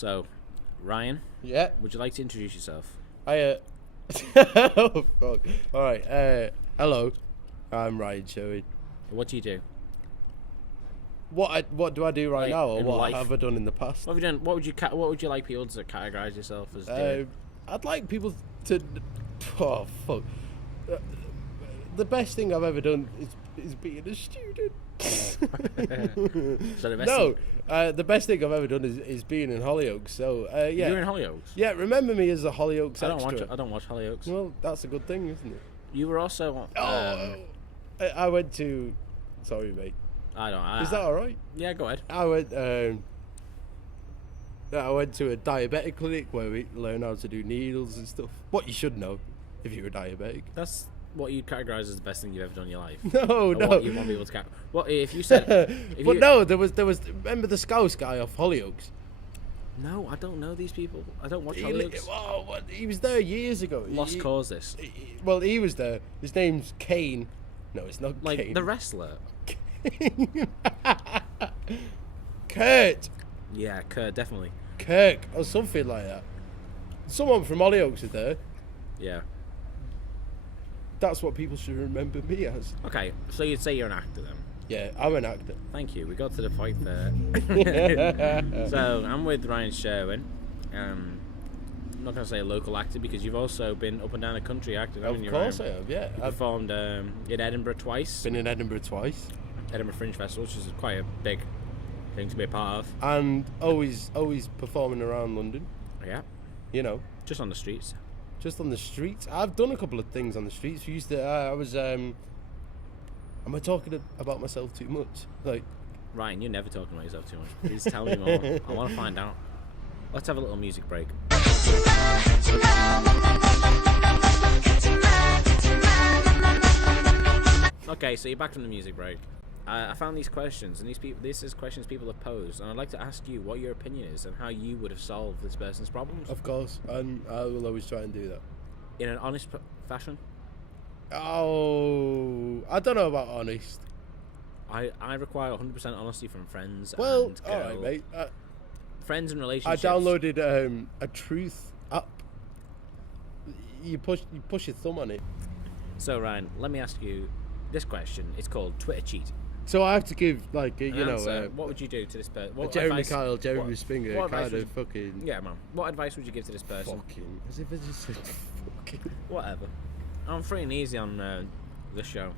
So, Ryan, Yeah. would you like to introduce yourself? Oh, fuck. All right. Hello. I'm Ryan Sherwood. What do you do? What do I do right Like, now, or in what life? have I done in the past? What have you done? What would you like people to categorize yourself as doing? I'd like people to. Oh fuck. The best thing I've ever done is being a student. So the best No, thing- the best thing I've ever done is being in Hollyoaks. So yeah. You're in Hollyoaks. Yeah, remember me as a Hollyoaks I don't extra. watch. I don't watch Hollyoaks. Well, that's a good thing, isn't it? You were also. I went to. Sorry, mate. I don't. Is that all right? Yeah, go ahead. I went to a diabetic clinic where we learn how to do needles and stuff. What you should know if you're a diabetic. That's what you'd categorize as the best thing you've ever done in your life. No, Or no. What you want people to What if you said? If But you, no, there was. Remember the Scouse guy off Hollyoaks? No, I don't know these people. I don't watch He, Hollyoaks. he was there years ago. Lost cause this. Well, he was there. His name's Kane. No, it's not Like Kane. the wrestler. Kurt. Yeah, Kurt, definitely. Kirk or something like that. Someone from Hollyoaks is there. Yeah. That's what people should remember me as. Okay, so you'd say you're an actor then. Yeah, I'm an actor. Thank you. We got to the point there. So I'm with Ryan Sherwin. I'm not going to say a local actor because you've also been up and down the country acting. Of haven't you, course I Ryan? have, yeah. You I've performed in Edinburgh twice. been in Edinburgh twice. Edinburgh Fringe Festival, which is quite a big thing to be a part of. And always performing around London, Yeah, you know, just on the streets. just on the streets. I've done a couple of things on the streets. We used to, I was, am I talking about myself too much? Like, Ryan, you're never talking about yourself too much. Please tell me more. I want to find out. Let's have a little music break. Okay, so you're back from the music break. I found these questions, and this is questions people have posed, and I'd like to ask you what your opinion is and how you would have solved this person's problems of course, and I will always try and do that. in an honest fashion. Oh, I don't know about honest. I require 100% honesty from friends. Well, and all right, mate. Friends and I relationships. downloaded a truth app. You push your thumb on it. So Ryan, let me ask you this question. It's called Twitter cheat. So I have to give like An answer. What would you do to this person? Jeremy Kyle, Jeremy Springer what advice kind would of fucking. Yeah, man. What advice would you give to this person? Fucking. As if I just said fucking. Whatever. I'm free and easy on the show.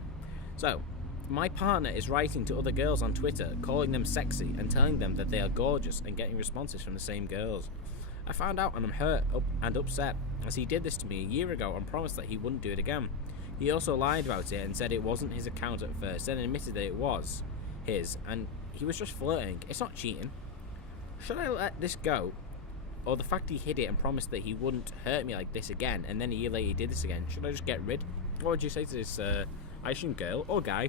So, my partner is writing to other girls on Twitter, calling them sexy and telling them that they are gorgeous and getting responses from the same girls. I found out and I'm hurt and upset, as he did this to me a year ago and promised that he wouldn't do it again. He also lied about it and said it wasn't his account at first, then admitted that it was his, and he was just flirting. It's not cheating. Should I let this go? Or the fact he hid it and promised that he wouldn't hurt me like this again, and then a year later he did this again? Should I just get rid? What would you say to this, I assume girl or guy?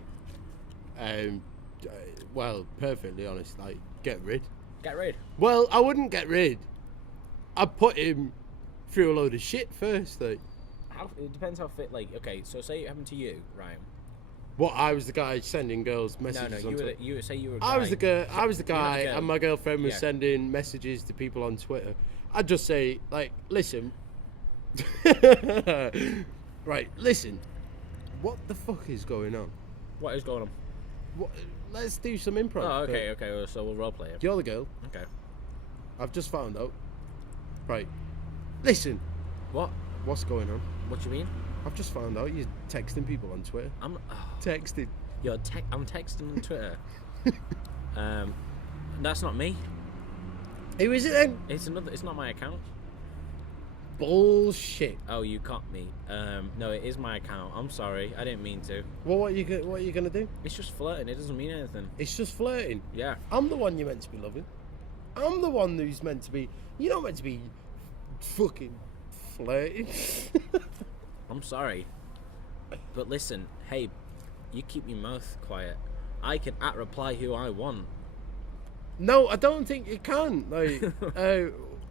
Well, perfectly honest, like get rid. Get rid. Well, I wouldn't get rid. I'd put him through a load of shit first, like. It depends how fit. Like, okay, so say it happened to you, Ryan. What? I was the guy sending girls No, messages. no, on Twitter. you say you were. A guy. I was the girl. I was the You're not guy, a girl. and my girlfriend was Yeah. sending messages to people on Twitter. I'd just say, like, listen. Right, listen. What the fuck is going on? What is going on? What? Let's do some improv. Oh, okay, okay. So we'll roleplay it. You're the girl. Okay. I've just found out. Right. Listen. What? What's going on? What do you mean? I've just found out you're texting people on Twitter. I'm. Oh, Texting. I'm texting on Twitter. That's not me. Who is it then? It's another. It's not my account. Bullshit. Oh, you caught me. No, it is my account. I'm sorry. I didn't mean to. Well, what are you gonna do? It's just flirting. It doesn't mean anything. It's just flirting. Yeah. I'm the one you're meant to be loving. I'm the one who's meant to be. You're not meant to be fucking flirting. I'm sorry. But listen, hey, you keep your mouth quiet. I can reply who I want. No, I don't think you can. Like,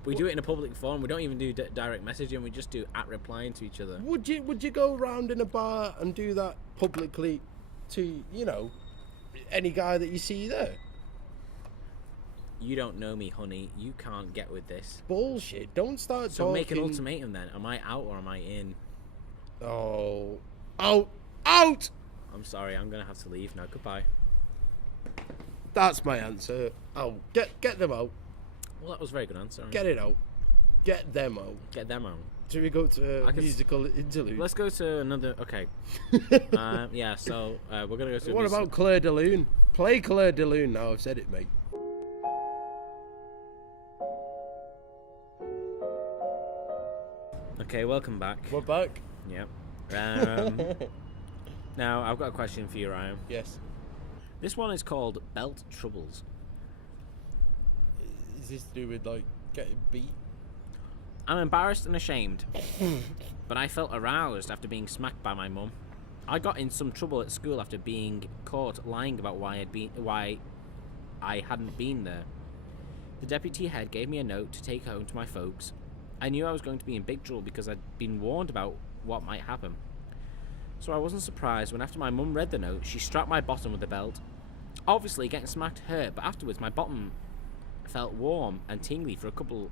We do it in a public forum. We don't even do direct messaging. We just do replying to each other. would you go around in a bar and do that publicly to any guy that you see there? You don't know me, honey. You can't get with this. Bullshit. Don't start So talking. make an ultimatum then. Am I out or am I in? Oh. Out. Out! I'm sorry. I'm gonna have to leave now. Goodbye. That's my answer. Oh, get them out. Well, that was a very good answer. Get it out. Get them out. Get them out. Should we go to I a can musical interlude? Let's go to another. Okay. Yeah. So we're gonna go to. What about Claire de Lune? Play Claire de Lune now. I've said it, mate. Okay. Welcome back. We're back. Yep. Now I've got a question for you, Ryan. Yes. This one is called Belt Troubles. Is this to do with like getting beat? I'm embarrassed and ashamed, but I felt aroused after being smacked by my mum. I got in some trouble at school after being caught lying about why I hadn't been there. The deputy head gave me a note to take home to my folks. I knew I was going to be in big trouble because I'd been warned about what might happen. So I wasn't surprised when after my mum read the note, she strapped my bottom with a belt. Obviously, getting smacked hurt, but afterwards my bottom felt warm and tingly for a couple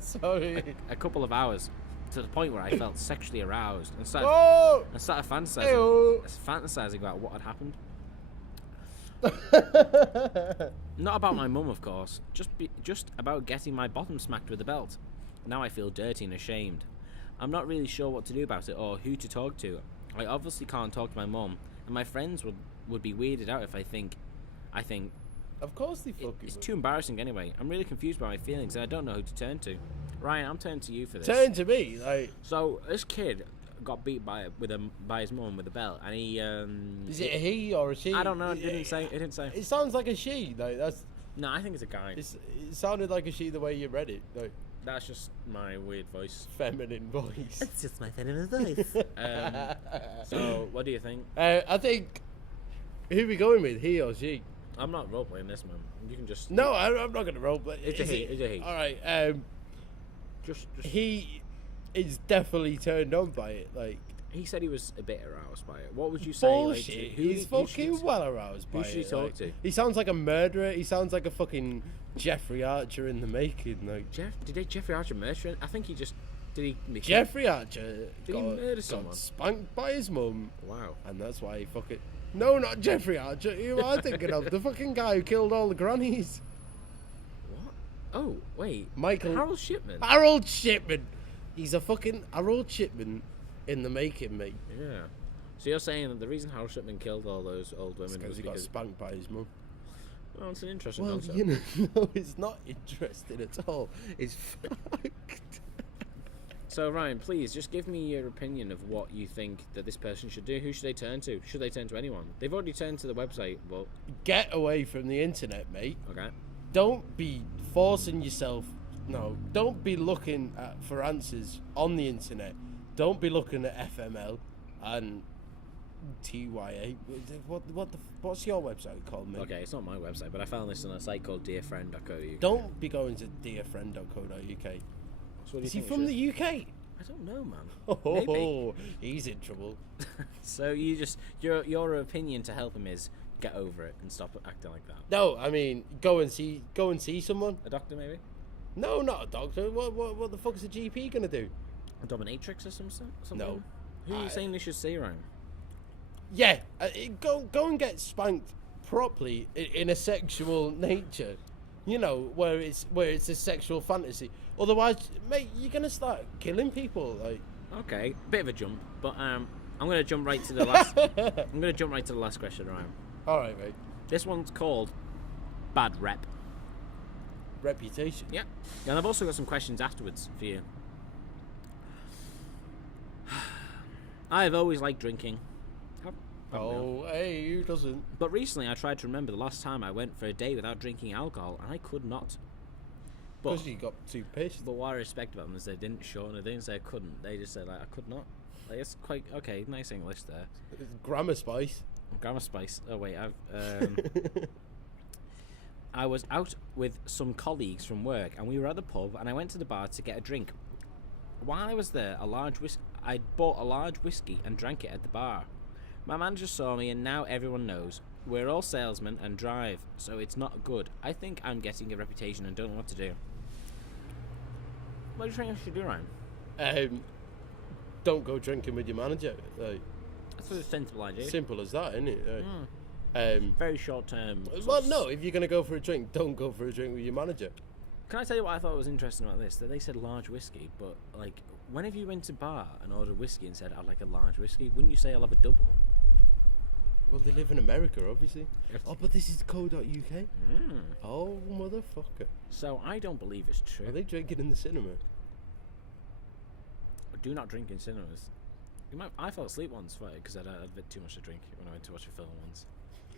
Sorry. a couple of hours, to the point where I felt sexually aroused and started Oh! fantasizing about what had happened. Not about my mum, of course. Just about getting my bottom smacked with a belt. Now I feel dirty and ashamed. I'm not really sure what to do about it or who to talk to. I obviously can't talk to my mum, and my friends would be weirded out if I think Of course they fucking it's would. too embarrassing anyway. I'm really confused by my feelings and I don't know who to turn to. Ryan, I'm turning to you for this. Turn to me, like. So this kid got beat by his mum with a belt, and he Is it a he or a she? I don't know. It didn't say. It sounds like a she. Like that's. No, I think it's a guy. It sounded like a she the way you read it. Like That's just my weird voice. feminine voice. It's just my feminine voice. So what do you think? I think. Who we going with? He or she? I'm not role playing this, man. You can just No, I'm not gonna roll. But It's a he. It's a he. All right. Just He is definitely turned on by it. Like he said he was a bit aroused by it. What would you say? bullshit. Like, He's fucking well aroused by who it. should you talk like, to? He sounds like a murderer. He sounds like a fucking Jeffrey Archer in the making. Like Did Jeffrey Archer murder him? I think he just did. He Jeffrey Archer Did he murder someone? got spanked by his mum, Wow. and that's why he fucking. No, not Jeffrey Archer. Who am I thinking of? The fucking guy who killed all the grannies. What? Oh wait. Michael Harold Shipman. Harold Shipman. He's a fucking Harold Shipman in the making, mate. Yeah. So you're saying that the reason Harold Shipman killed all those old women Because was he got because spanked by his mum. well, it's an interesting Well, concept. you know, no, it's not interesting at all. It's fact. So Ryan, please just give me your opinion of what you think that this person should do. Who should they turn to? Should they turn to anyone? They've already turned to the website, but Get away from the internet, mate. okay. Don't be forcing yourself. No, don't be looking for answers on the internet. Don't be looking at FML and TYA. What's your website called, mate? Okay, it's not my website, but I found this on a site called dearfriend.co.uk. Don't be going to dearfriend.co.uk. So what do you Is he think from we the UK? should- I don't know, man. Maybe. Oh, he's in trouble. So you just your opinion to help him is get over it and stop acting like that. No, I mean go and see someone. A doctor, maybe? No, not a doctor. What the fuck is a GP gonna do? A dominatrix or something? No. Who are you saying they should see, Ryan? Yeah, go and get spanked properly in a sexual nature. You know, where it's a sexual fantasy. Otherwise, mate, you're gonna start killing people. Like, Okay, bit of a jump, but I'm gonna jump right to the last. I'm gonna jump right to the last question, Ryan. all right, mate. This one's called Bad Rep. Reputation. Yeah, and I've also got some questions afterwards for you. I've always liked drinking. I don't know. Oh, hey, who doesn't? But recently I tried to remember the last time I went for a day without drinking alcohol, and I could not. But, Because you got too pissed. but what I respect about them is they didn't show and they didn't say I couldn't. They just said like I could not. Like it's quite okay, nice English there. It's grammar spice. Grammar spice. Oh wait, I was out with some colleagues from work, and we were at the pub, and I went to the bar to get a drink. While I was there, I bought a large whiskey and drank it at the bar. My manager saw me, and now everyone knows. We're all salesmen and drive, so it's not good. I think I'm getting a reputation and don't know what to do. What do you think I should do, Ryan? Don't go drinking with your manager. Like, That's a sensible idea. simple as that, isn't it? Very short term. Well, no. If you're gonna go for a drink, don't go for a drink with your manager. Can I tell you what I thought was interesting about this? That they said large whiskey, but like, whenever you went to bar and ordered whiskey and said I'd like a large whiskey, wouldn't you say I'll have a double? Well, they live in America, obviously. Yes. Oh, but this is co.uk. Mm. Oh, motherfucker. So I don't believe it's true. Are they drinking in the cinema? Do not drink in cinemas. I fell asleep once because I had a bit too much to drink when I went to watch a film once.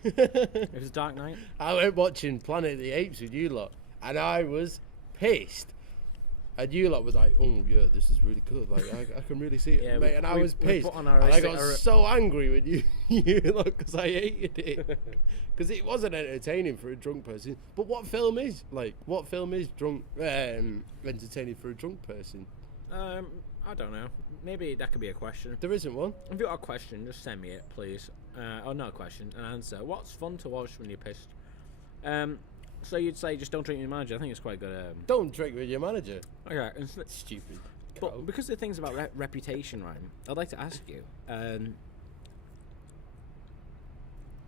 It was a dark night. I went watching Planet of the Apes with you lot, and I was pissed. And you lot was like, "Oh yeah, this is really good. Like I can really see it, Yeah, mate." And I was we pissed, put on our and I got our- so angry with you, you lot, because I hated it, because it wasn't entertaining for a drunk person. But what film is drunk entertaining for a drunk person? I don't know. Maybe that could be a question. There isn't one. If you got a question, just send me it, please. Or not a question, an answer. What's fun to watch when you're pissed? So you'd say just don't drink with your manager. I think it's quite good. Don't drink with your manager. Okay, Stupid. but because the things about reputation, Ryan, I'd like to ask you,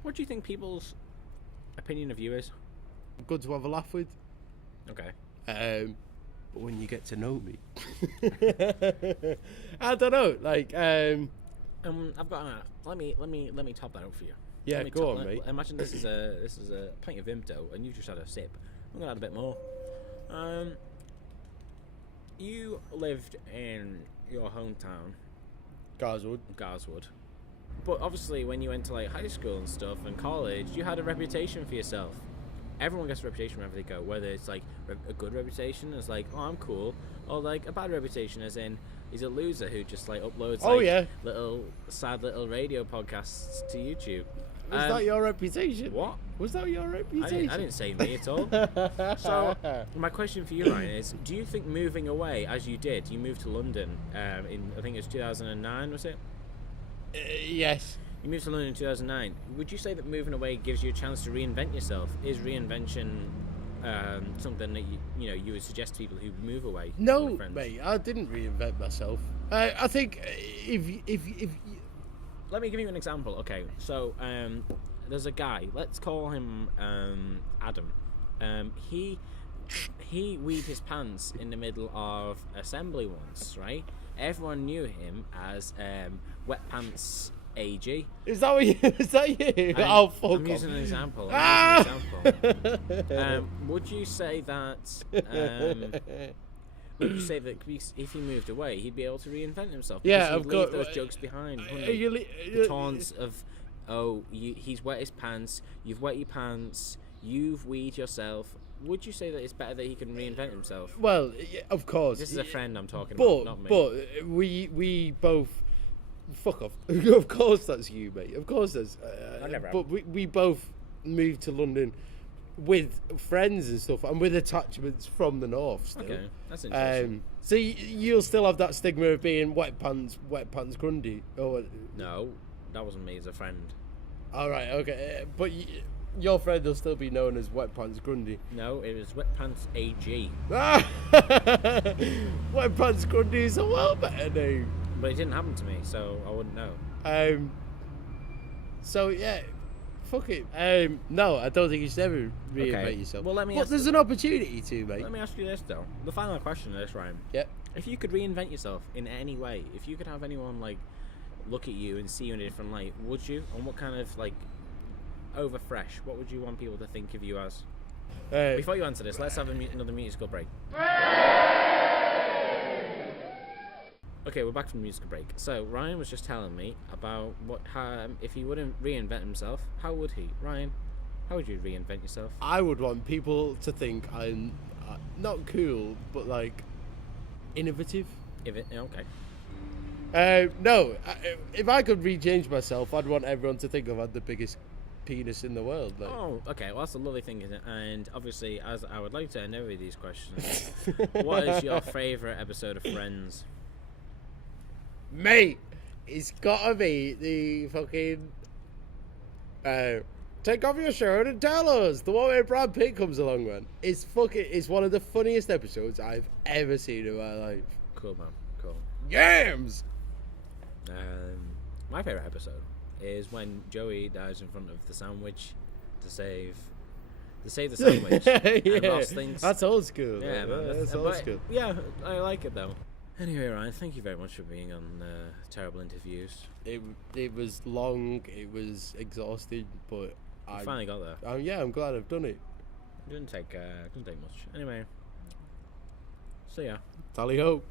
what do you think people's opinion of you is? Good to have a laugh with. Okay. But when you get to know me, I don't know. Like, I've got let me top that out for you. Yeah, Let me go on, mate. Imagine this is a pint of Vimto, and you've just had a sip. I'm gonna add a bit more. You lived in your hometown, Garswood. Garswood, but obviously when you went to like high school and stuff and college, you had a reputation for yourself. Everyone gets a reputation wherever they go, whether it's like a good reputation as like, oh, I'm cool, or like a bad reputation as in he's a loser who just like uploads little sad little radio podcasts to YouTube. Was that your reputation? What? Was that your reputation? I didn't say me at all. So my question for you, Ryan, is: do you think moving away, as you did, you moved to London in I think it was 2009, was it? Yes. You moved to London in 2009. Would you say that moving away gives you a chance to reinvent yourself? Is reinvention something that you would suggest to people who move away? No, with friends? mate. I didn't reinvent myself. I think if Let me give you an example. Okay, so there's a guy. Let's call him Adam. He weed his pants in the middle of assembly once, right? Everyone knew him as Wet Pants AG. Is that what you? Is that you? Oh, fuck I'm off. using an example. Would you say that? Would you say that if he moved away, he'd be able to reinvent himself? Yeah, Because of he'd leave course. those jokes behind. wouldn't he? The taunts of, he's wet his pants. You've wet your pants. You've weed yourself. Would you say that it's better that he can reinvent himself? Well, yeah, of course. This is a friend I'm talking But about, not me. but we both. Fuck off. Of course that's you, mate. Of course that's. I never but we both moved to London with friends and stuff, and with attachments from the north. Still. Okay, that's interesting. So you'll still have that stigma of being wet pants Grundy. Oh, No, that wasn't me as a friend. all right, okay, but your friend will still be known as Wet Pants Grundy. No, it was Wet Pants AG. Wet Pants Grundy is a well better name. But it didn't happen to me, so I wouldn't know. So yeah, fuck it. No, I don't think you should ever reinvent Okay, yourself. well, let me But ask there's an opportunity to, mate. Let me ask you this, though. The final question of this, Ryan. Yeah. If you could reinvent yourself in any way, if you could have anyone, like, look at you and see you in a different light, would you? And what kind of, like, over fresh, what would you want people to think of you as? Before you answer this, let's have another musical break. Okay, we're back from the musical break. So Ryan was just telling me about how if he wouldn't reinvent himself, how would he? Ryan, how would you reinvent yourself? I would want people to think I'm not cool, but like innovative. Okay. No, if I could rechange myself, I'd want everyone to think I've had the biggest penis in the world. Like. Oh, okay. Well, that's a lovely thing, isn't it? And obviously, as I would like to end every of these questions, what is your favourite episode of Friends? Mate, it's gotta be the fucking Take off your shirt and tell us. The one where Brad Pitt comes along, man. It's one of the funniest episodes I've ever seen in my life. Cool, man. Cool. Yams! My favourite episode is when Joey dives in front of the sandwich to save the sandwich and lost things. That's old school. Yeah, man. That's old school. Yeah, I like it though. Anyway, Ryan, thank you very much for being on Terrible Interviews. It was long, it was exhausting, but I finally got there. Yeah, I'm glad I've done it. It didn't take much. Anyway, so yeah. Tally ho.